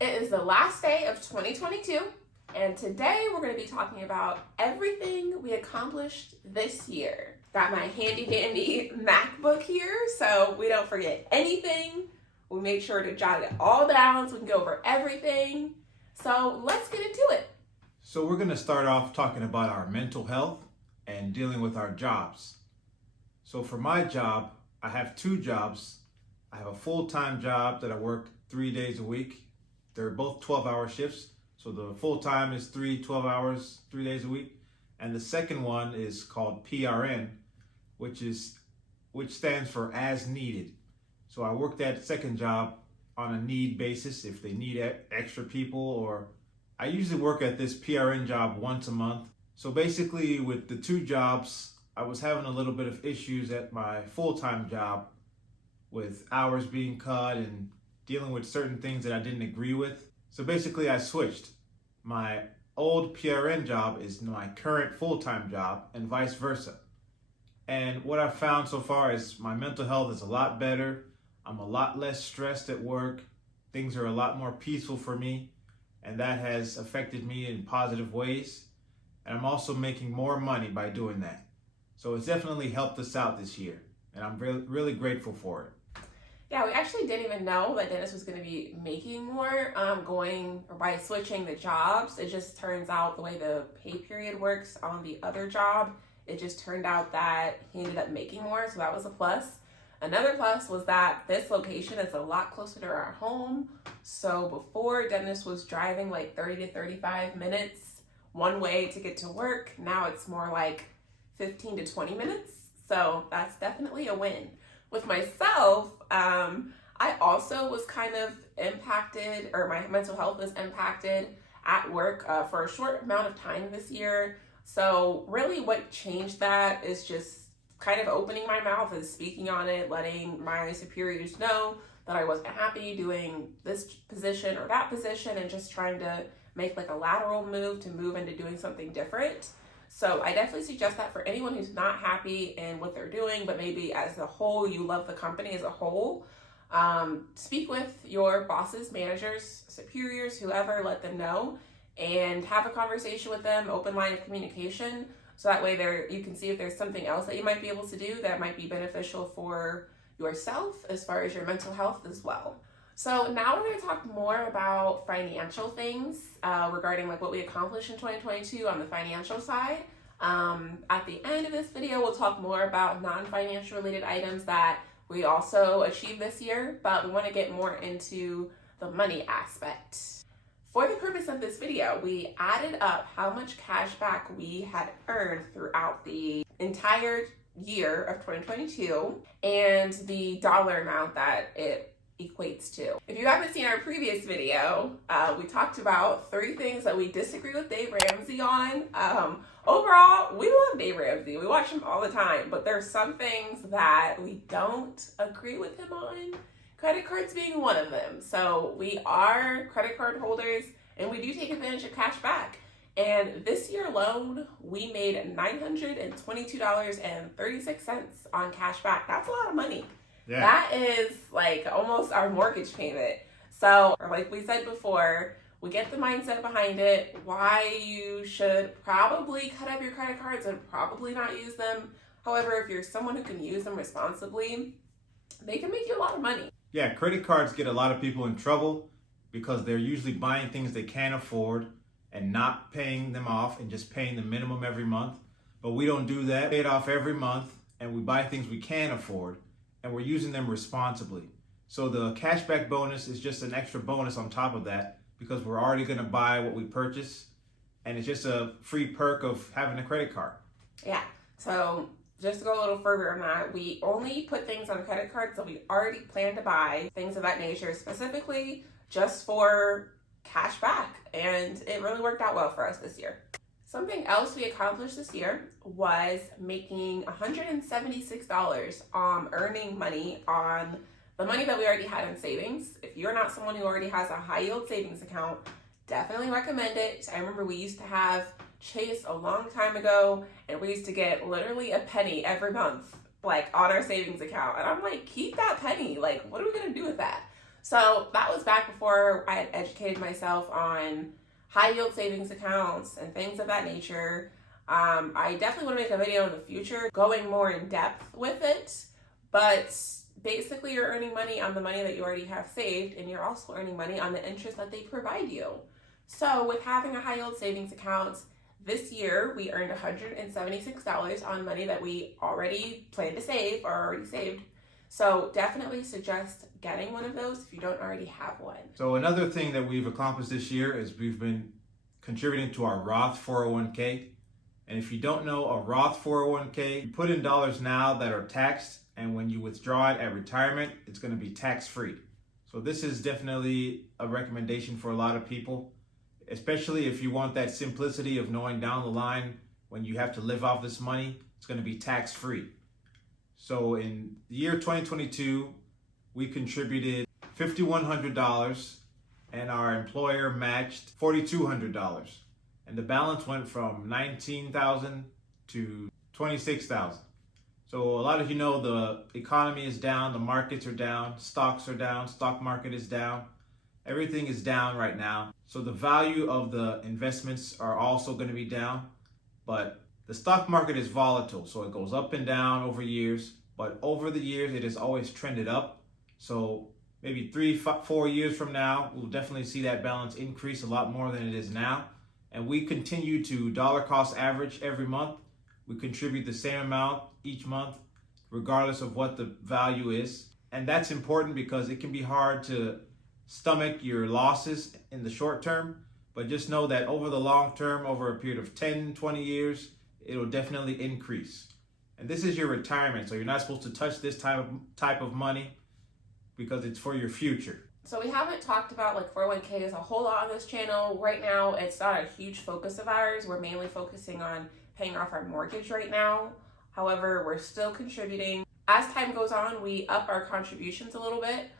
It is the last day of 2022, and today we're going to be talking about everything we accomplished this year. Got my handy dandy MacBook here, so we don't forget anything. We made sure to jot it all down so we can go over everything. So let's get into it. So we're going to start off talking about our mental health and dealing with our jobs. So for my job, I have two jobs. I have a full-time job that I work 3 days a week. They're both 12-hour shifts. So the full-time is 12 hours, 3 days a week. And the second one is called PRN, which stands for as needed. So I work that second job on a need basis if they need extra people, or I usually work at this PRN job once a month. So basically with the two jobs, I was having a little bit of issues at my full-time job with hours being cut and dealing with certain things that I didn't agree with. So basically I switched. My old PRN job is my current full-time job and vice versa. And what I've found so far is my mental health is a lot better. I'm a lot less stressed at work. Things are a lot more peaceful for me, and that has affected me in positive ways. And I'm also making more money by doing that. So it's definitely helped us out this year, and I'm really grateful for it. Yeah, we actually didn't even know that Dennis was going to be making more by switching the jobs. It just turns out the way the pay period works on the other job, it just turned out that he ended up making more, so that was a plus. Another plus was that this location is a lot closer to our home. So before, Dennis was driving like 30 to 35 minutes one way to get to work. Now it's more like 15 to 20 minutes. So that's definitely a win. With myself, I also was kind of impacted, or my mental health was impacted at work for a short amount of time this year. So really what changed that is just kind of opening my mouth and speaking on it, letting my superiors know that I wasn't happy doing this position or that position, and just trying to make like a lateral move to move into doing something different. So I definitely suggest that for anyone who's not happy in what they're doing, but maybe as a whole, you love the company as a whole. Speak with your bosses, managers, superiors, whoever, let them know, and have a conversation with them, open line of communication. So that way you can see if there's something else that you might be able to do that might be beneficial for yourself as far as your mental health as well. So now we're going to talk more about financial things regarding like what we accomplished in 2022 on the financial side. At the end of this video, we'll talk more about non-financial related items that we also achieved this year, but we want to get more into the money aspect. For the purpose of this video, we added up how much cash back we had earned throughout the entire year of 2022 and the dollar amount that it equates to. If you haven't seen our previous video, we talked about 3 things that we disagree with Dave Ramsey on. Overall, we love Dave Ramsey. We watch him all the time, but there's some things that we don't agree with him on. Credit cards being one of them. So we are credit card holders and we do take advantage of cash back. And this year alone, we made $922.36 on cash back. That's a lot of money. Yeah. That is like almost our mortgage payment. So like we said before, we get the mindset behind it, why you should probably cut up your credit cards and probably not use them. However, if you're someone who can use them responsibly, they can make you a lot of money. Yeah, credit cards get a lot of people in trouble because they're usually buying things they can't afford and not paying them off and just paying the minimum every month. But we don't do that. We pay it off every month and we buy things we can afford and we're using them responsibly. So the cashback bonus is just an extra bonus on top of that because we're already going to buy what we purchase, and it's just a free perk of having a credit card. Yeah, so just to go a little further on that, we only put things on credit cards that we already plan to buy, things of that nature, specifically just for cash back. And it really worked out well for us this year. Something else we accomplished this year was making $176 earning money on the money that we already had in savings. If you're not someone who already has a high yield savings account, definitely recommend it. I remember we used to have Chase a long time ago, and we used to get literally a penny every month, like on our savings account. And I'm like, keep that penny. Like, what are we gonna do with that? So that was back before I had educated myself on high yield savings accounts and things of that nature. I definitely want to make a video in the future going more in depth with it, but basically you're earning money on the money that you already have saved, and you're also earning money on the interest that they provide you. So with having a high yield savings account, this year we earned $176 on money that we already planned to save or already saved. So definitely suggest getting one of those if you don't already have one. So another thing that we've accomplished this year is we've been contributing to our Roth 401k. And if you don't know, a Roth 401k, you put in dollars now that are taxed, and when you withdraw it at retirement, it's going to be tax-free. So this is definitely a recommendation for a lot of people, especially if you want that simplicity of knowing down the line when you have to live off this money, it's going to be tax-free. So in the year 2022, we contributed $5,100 and our employer matched $4,200. And the balance went from $19,000 to $26,000. So a lot of you know the economy is down, the markets are down, stocks are down, stock market is down. Everything is down right now. So the value of the investments are also going to be down. But the stock market is volatile, so it goes up and down over years. But over the years, it has always trended up. So maybe 3-4 years from now, we'll definitely see that balance increase a lot more than it is now. And we continue to dollar cost average every month. We contribute the same amount each month, regardless of what the value is. And that's important because it can be hard to stomach your losses in the short term. But just know that over the long term, over a period of 10, 20 years, it'll definitely increase. And this is your retirement, so you're not supposed to touch this type of money because it's for your future. So we haven't talked about like 401k as a whole lot on this channel. Right now, it's not a huge focus of ours. We're mainly focusing on paying off our mortgage right now. However, we're still contributing. As time goes on, we up our contributions a little bit.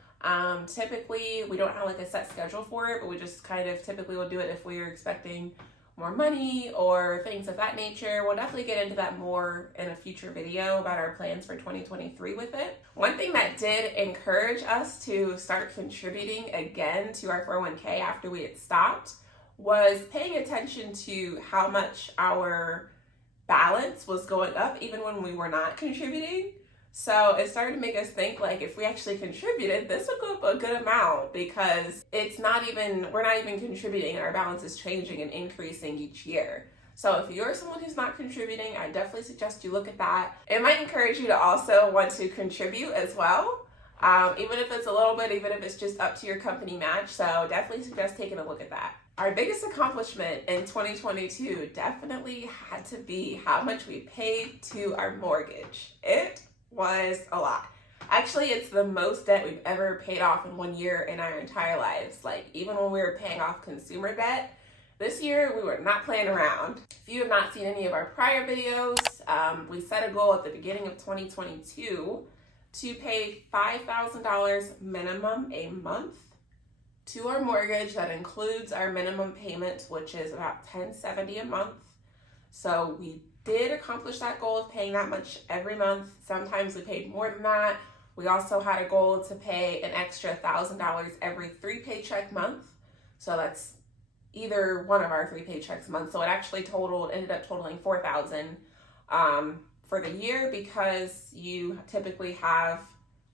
Typically, we don't have like a set schedule for it, but we just kind of typically will do it if we're expecting more money or things of that nature. We'll definitely get into that more in a future video about our plans for 2023 with it. One thing that did encourage us to start contributing again to our 401k after we had stopped was paying attention to how much our balance was going up even when we were not contributing. So it started to make us think like if we actually contributed, this would go up a good amount because we're not even contributing and our balance is changing and increasing each year. So if you're someone who's not contributing, I definitely suggest you look at that. It might encourage you to also want to contribute as well, even if it's a little bit, even if it's just up to your company match. So definitely suggest taking a look at that. Our biggest accomplishment in 2022 definitely had to be how much we paid to our mortgage. It was a lot. Actually, it's the most debt we've ever paid off in 1 year in our entire lives. Like even when we were paying off consumer debt, this year we were not playing around. If you have not seen any of our prior videos, we set a goal at the beginning of 2022 to pay $5,000 minimum a month to our mortgage. That includes our minimum payment, which is about $1,070 a month. So we did accomplish that goal of paying that much every month. Sometimes we paid more than that. We also had a goal to pay an extra $1,000 every 3 paycheck month. So that's either one of our 3 paychecks a month. So it actually ended up totaling $4,000 for the year because you typically have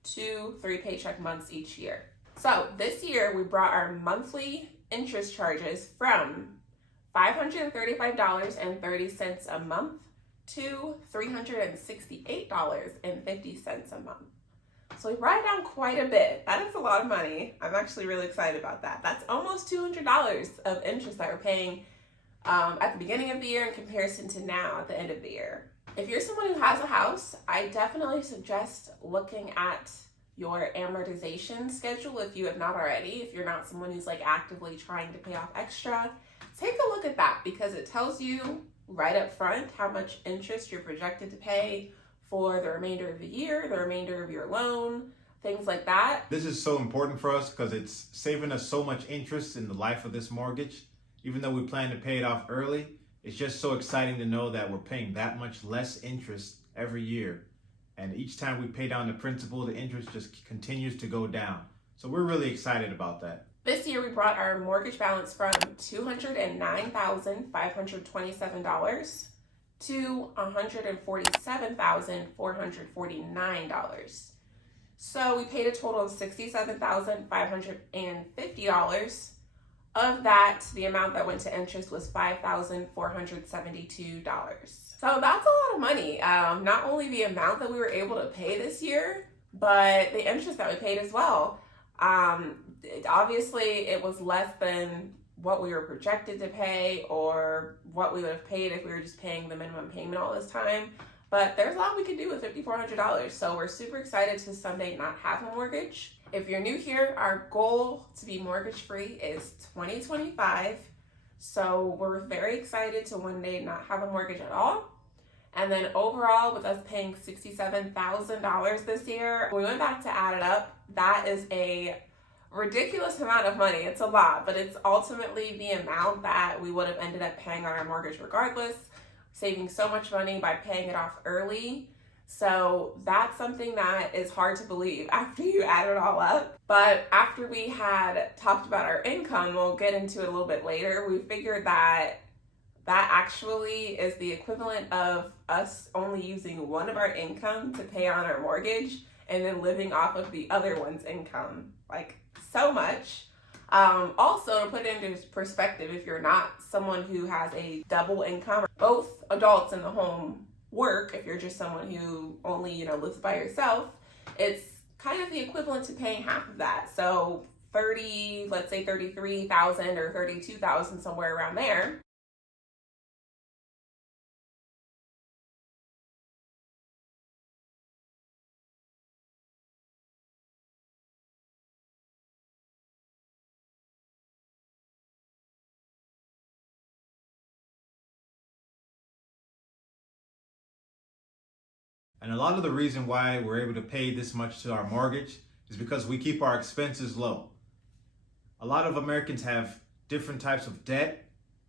2 3 paycheck months each year. So this year we brought our monthly interest charges from $535.30 a month to $368.50 a month. So we brought it down quite a bit. That is a lot of money. I'm actually really excited about that. That's almost $200 of interest that we're paying at the beginning of the year in comparison to now at the end of the year. If you're someone who has a house, I definitely suggest looking at your amortization schedule if you have not already. If you're not someone who's like actively trying to pay off extra, take a look at that because it tells you right up front how much interest you're projected to pay for the remainder of the year, the remainder of your loan, things like that. This is so important for us because it's saving us so much interest in the life of this mortgage. Even though we plan to pay it off early, it's just so exciting to know that we're paying that much less interest every year. And each time we pay down the principal, the interest just continues to go down. So we're really excited about that. This year we brought our mortgage balance from $209,527 to $147,449. So we paid a total of $67,550. Of that, the amount that went to interest was $5,472. So that's a lot of money. Not only the amount that we were able to pay this year, but the interest that we paid as well. Obviously, it was less than what we were projected to pay or what we would have paid if we were just paying the minimum payment all this time. But there's a lot we can do with $5,400. So we're super excited to someday not have a mortgage. If you're new here, our goal to be mortgage free is 2025. So we're very excited to one day not have a mortgage at all. And then overall, with us paying $67,000 this year, we went back to add it up. That is a ridiculous amount of money. It's a lot, but it's ultimately the amount that we would have ended up paying on our mortgage regardless, saving so much money by paying it off early. So that's something that is hard to believe after you add it all up. But after we had talked about our income, we'll get into it a little bit later, we figured that actually is the equivalent of us only using one of our income to pay on our mortgage and then living off of the other one's income. Like, so much. Also, to put it into perspective, if you're not someone who has a double income, or both adults in the home work, if you're just someone who only, lives by yourself, it's kind of the equivalent to paying half of that. So let's say 33,000 or 32,000, somewhere around there. And a lot of the reason why we're able to pay this much to our mortgage is because we keep our expenses low. A lot of Americans have different types of debt,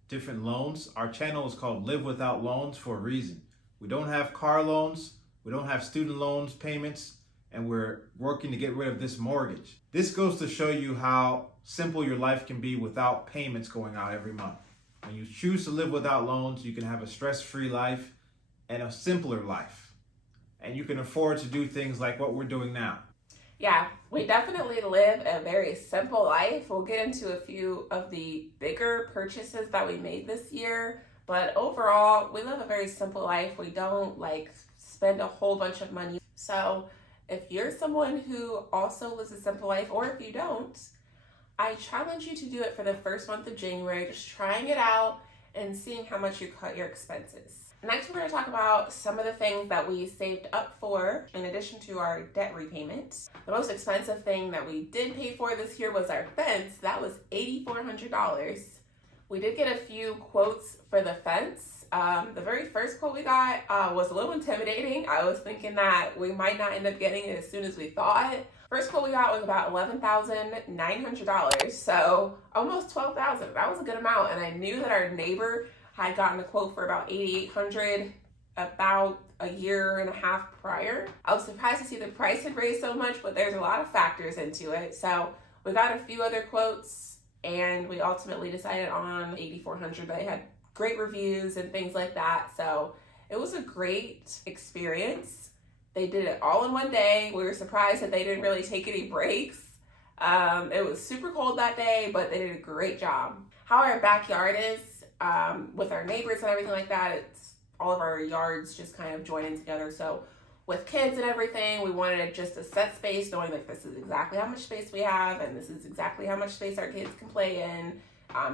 different loans. Our channel is called Live Without Loans for a reason. We don't have car loans, we don't have student loans payments, and we're working to get rid of this mortgage. This goes to show you how simple your life can be without payments going out every month. When you choose to live without loans, you can have a stress-free life and a simpler life. And you can afford to do things like what we're doing now. Yeah, we definitely live a very simple life. We'll get into a few of the bigger purchases that we made this year, but overall, we live a very simple life. We don't spend a whole bunch of money. So if you're someone who also lives a simple life, or if you don't, I challenge you to do it for the first month of January, just trying it out and seeing how much you cut your expenses. Next, we're going to talk about some of the things that we saved up for in addition to our debt repayment. The most expensive thing that we did pay for this year was our fence. That was $8,400. We did get a few quotes for the fence. The very first quote we got was a little intimidating. I was thinking that we might not end up getting it as soon as we thought. First quote we got was about $11,900, so almost $12,000. That was a good amount, and I knew that our neighbor had gotten a quote for about $8,800 about a year and a half prior. I was surprised to see the price had raised so much, but there's a lot of factors into it. So we got a few other quotes, and we ultimately decided on $8,400. They had great reviews and things like that. So it was a great experience. They did it all in one day. We were surprised that they didn't really take any breaks. It was super cold that day, but they did a great job. How our backyard is, with our neighbors and everything like that, it's all of our yards just kind of join in together. So with kids and everything, we wanted just a set space, knowing like this is exactly how much space we have and this is exactly how much space our kids can play in.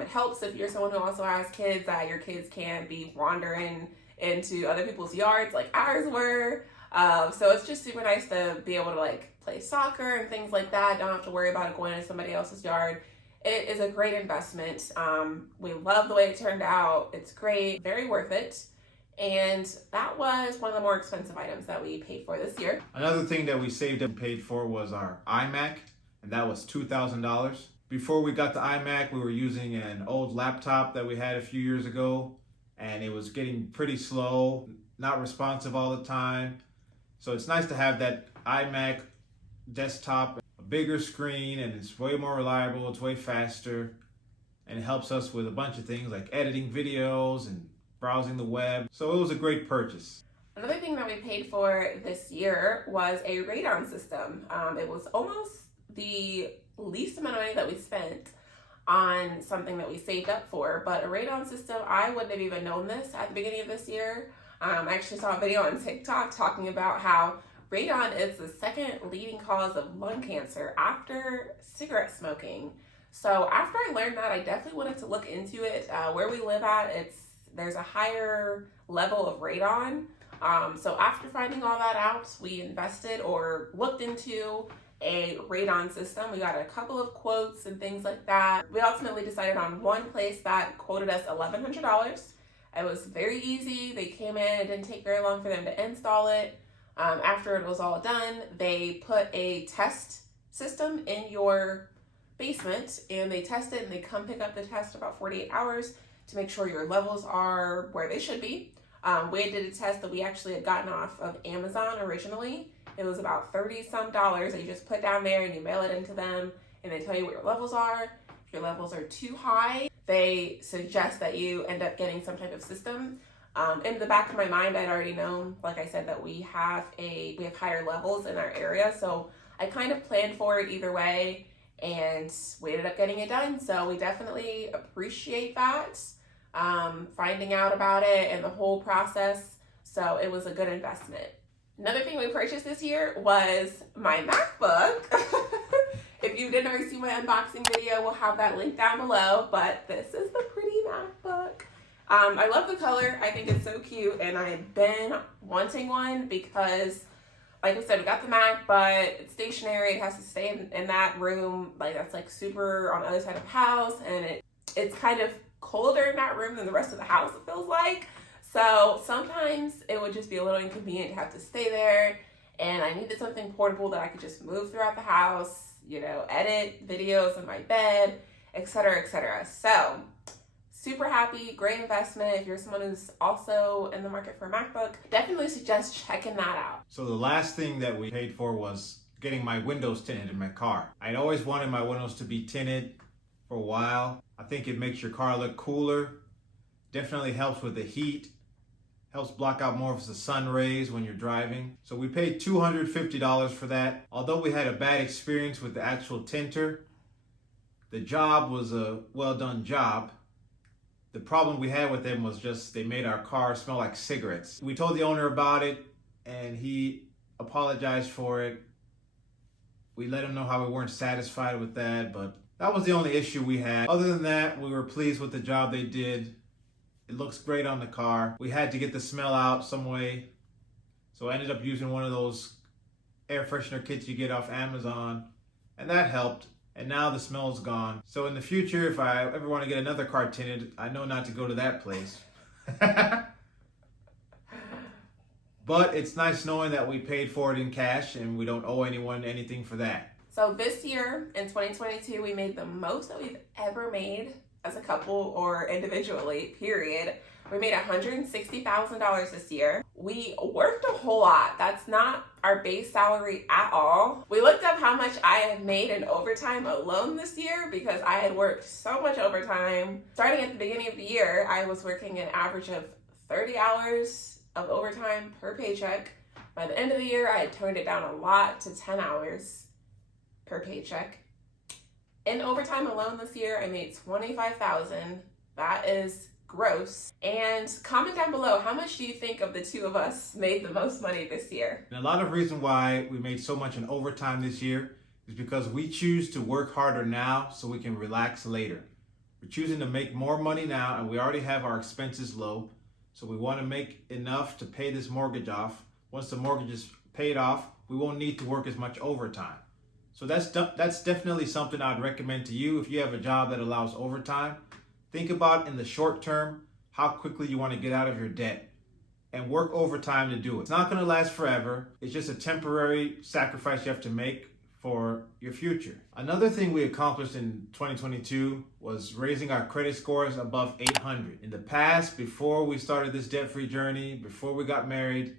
It helps if you're someone who also has kids that your kids can't be wandering into other people's yards like ours were. So it's just super nice to be able to play soccer and things like that. Don't have to worry about it going into somebody else's yard. It is a great investment. We love the way it turned out. It's great, very worth it. And that was one of the more expensive items that we paid for this year. Another thing that we saved and paid for was our iMac, and that was $2,000. Before we got the iMac, we were using an old laptop that we had a few years ago, and it was getting pretty slow, not responsive all the time. So it's nice to have that iMac desktop, a bigger screen and it's way more reliable, it's way faster, and it helps us with a bunch of things like editing videos and browsing the web. So it was a great purchase. Another thing that we paid for this year was a radon system. It was almost the least amount of money that we spent on something that we saved up for, but a radon system, I wouldn't have even known this at the beginning of this year. I actually saw a video on TikTok talking about how radon is the second leading cause of lung cancer after cigarette smoking. So after I learned that, I definitely wanted to look into it. Where we live at, there's a higher level of radon. So after finding all that out, we invested or looked into a radon system. We got a couple of quotes and things like that. We ultimately decided on one place that quoted us $1,100. It was very easy. They came in, it didn't take very long for them to install it. After it was all done, they put a test system in your basement and they test it and they come pick up the test about 48 hours to make sure your levels are where they should be. We did a test that we actually had gotten off of Amazon originally. It was about $30 some that you just put down there and you mail it into them and they tell you what your levels are. If your levels are too high, they suggest that you end up getting some type of system. In the back of my mind, I'd already known, like I said, that we have higher levels in our area. So I kind of planned for it either way and we ended up getting it done. So we definitely appreciate that, finding out about it and the whole process. So it was a good investment. Another thing we purchased this year was my MacBook. If you didn't already see my unboxing video, we'll have that link down below, but this is the pretty MacBook. I love the color. I think it's so cute, and I've been wanting one because, like I said, we got the Mac, but it's stationary. It has to stay in that room. Like, that's like super on the other side of the house, and it's kind of colder in that room than the rest of the house, it feels like. So sometimes it would just be a little inconvenient to have to stay there, and I needed something portable that I could just move throughout the house, edit videos in my bed, etc., etc. So super happy, great investment. If you're someone who's also in the market for a MacBook, definitely suggest checking that out. So the last thing that we paid for was getting my windows tinted in my car. I'd always wanted my windows to be tinted for a while. I think it makes your car look cooler, definitely helps with the heat, helps block out more of the sun rays when you're driving. So we paid $250 for that. Although we had a bad experience with the actual tinter, the job was a well done job. The problem we had with them was just they made our car smell like cigarettes. We told the owner about it and he apologized for it. We let him know how we weren't satisfied with that, but that was the only issue we had. Other than that, we were pleased with the job they did. It looks great on the car. We had to get the smell out some way, so I ended up using one of those air freshener kits you get off Amazon, and that helped. And now the smell's gone. So in the future, if I ever want to get another car tinted, I know not to go to that place. But it's nice knowing that we paid for it in cash and we don't owe anyone anything for that. So this year, in 2022, we made the most that we've ever made as a couple or individually, period. We made $160,000 this year. We worked a whole lot. That's not our base salary at all. We looked up how much I had made in overtime alone this year because I had worked so much overtime. Starting at the beginning of the year, I was working an average of 30 hours of overtime per paycheck. By the end of the year, I had toned it down a lot to 10 hours per paycheck. In overtime alone this year, I made $25,000. That is gross. And comment down below, how much do you think of the two of us made the most money this year? And a lot of reason why we made so much in overtime this year is because we choose to work harder now so we can relax later. We're choosing to make more money now and we already have our expenses low. So we want to make enough to pay this mortgage off. Once the mortgage is paid off, we won't need to work as much overtime. So that's definitely something I'd recommend to you if you have a job that allows overtime. Think about in the short term how quickly you want to get out of your debt and work overtime to do it. It's not going to last forever. It's just a temporary sacrifice you have to make for your future. Another thing we accomplished in 2022 was raising our credit scores above 800. In the past, before we started this debt-free journey, before we got married,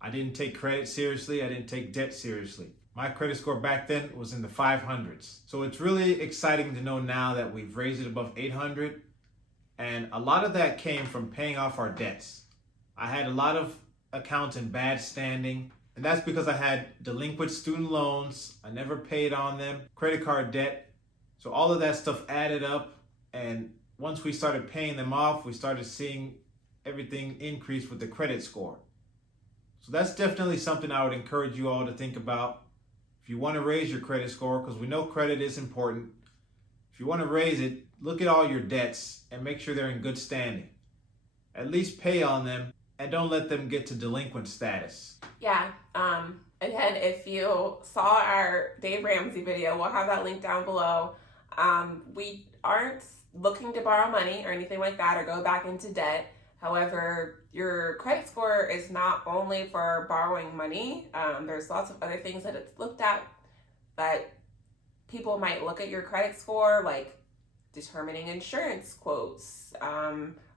I didn't take credit seriously. I didn't take debt seriously. My credit score back then was in the 500s. So it's really exciting to know now that we've raised it above 800. And a lot of that came from paying off our debts. I had a lot of accounts in bad standing, and that's because I had delinquent student loans. I never paid on them, credit card debt. So all of that stuff added up, and once we started paying them off, we started seeing everything increase with the credit score. So that's definitely something I would encourage you all to think about. If you want to raise your credit score, because we know credit is important, if you want to raise it, look at all your debts and make sure they're in good standing. At least pay on them and don't let them get to delinquent status. Yeah. Again, if you saw our Dave Ramsey video, we'll have that link down below. We aren't looking to borrow money or anything like that or go back into debt. However, your credit score is not only for borrowing money. There's lots of other things that it's looked at that people might look at your credit score, like determining insurance quotes,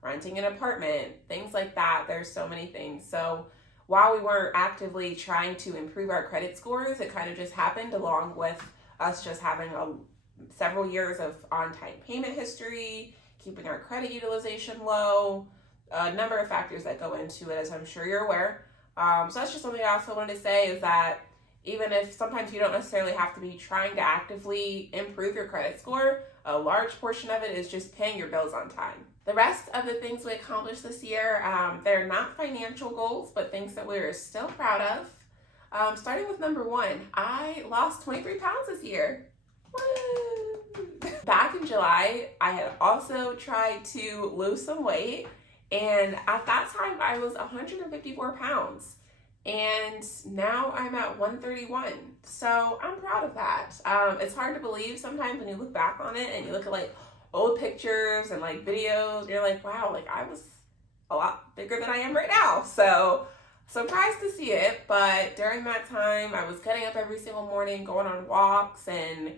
renting an apartment, things like that. There's so many things. So while we weren't actively trying to improve our credit scores, it kind of just happened along with us just having several years of on-time payment history, keeping our credit utilization low, a number of factors that go into it, as I'm sure you're aware. So that's just something I also wanted to say, is that even if sometimes you don't necessarily have to be trying to actively improve your credit score, a large portion of it is just paying your bills on time. The rest of the things we accomplished this year, they're not financial goals, but things that we're still proud of. Starting with number one, I lost 23 pounds this year. Woo! Back in July, I had also tried to lose some weight, and at that time I was 154 pounds. And now I'm at 131. So I'm proud of that. It's hard to believe sometimes when you look back on it and you look at like old pictures and like videos, and you're like, wow, like I was a lot bigger than I am right now. So surprised to see it. But during that time, I was getting up every single morning, going on walks and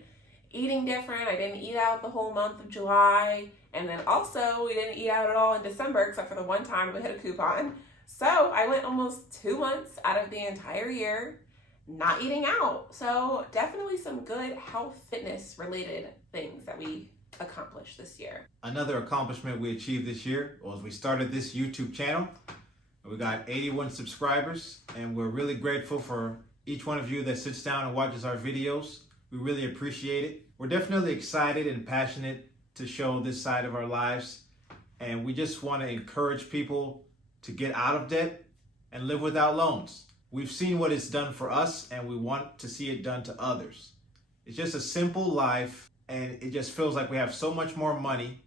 eating different. I didn't eat out the whole month of July. And then also we didn't eat out at all in December, except for the one time we hit a coupon. So I went almost 2 months out of the entire year not eating out. So definitely some good health, fitness related things that we accomplished this year. Another accomplishment we achieved this year was we started this YouTube channel. We got 81 subscribers, and we're really grateful for each one of you that sits down and watches our videos. We really appreciate it. We're definitely excited and passionate to show this side of our lives, and we just want to encourage people to get out of debt and live without loans. We've seen what it's done for us, and we want to see it done to others. It's just a simple life, and it just feels like we have so much more money,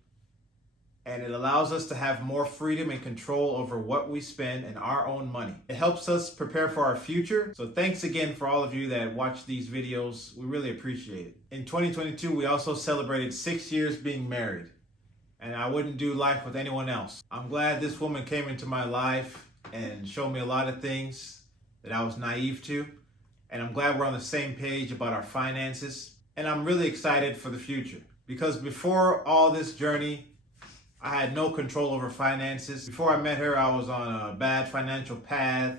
and it allows us to have more freedom and control over what we spend and our own money. It helps us prepare for our future. So thanks again for all of you that watch these videos. We really appreciate it. In 2022, we also celebrated 6 years being married. And I wouldn't do life with anyone else. I'm glad this woman came into my life and showed me a lot of things that I was naive to. And I'm glad we're on the same page about our finances. And I'm really excited for the future, because before all this journey, I had no control over finances. Before I met her, I was on a bad financial path,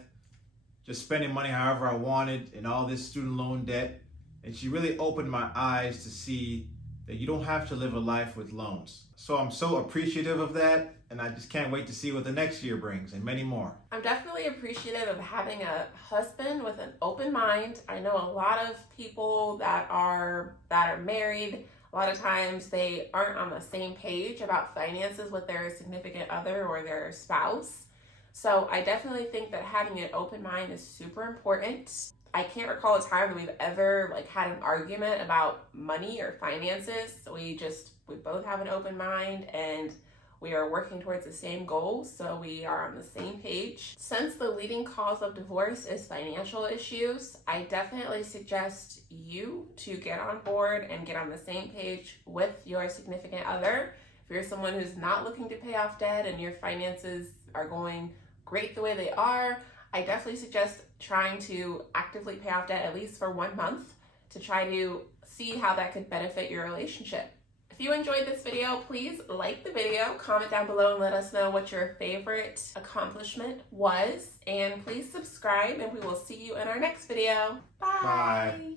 just spending money however I wanted and all this student loan debt. And she really opened my eyes to see that you don't have to live a life with loans. So I'm so appreciative of that, and I just can't wait to see what the next year brings and many more. I'm definitely appreciative of having a husband with an open mind. I know a lot of people that are married, a lot of times they aren't on the same page about finances with their significant other or their spouse. So I definitely think that having an open mind is super important. I can't recall a time that we've ever had an argument about money or finances. We both have an open mind, and we are working towards the same goals, so we are on the same page. Since the leading cause of divorce is financial issues, I definitely suggest you to get on board and get on the same page with your significant other. If you're someone who's not looking to pay off debt and your finances are going great the way they are, I definitely suggest trying to actively pay off debt at least for 1 month to try to see how that could benefit your relationship. If you enjoyed this video, please like the video, comment down below and let us know what your favorite accomplishment was. And please subscribe, and we will see you in our next video. Bye. Bye.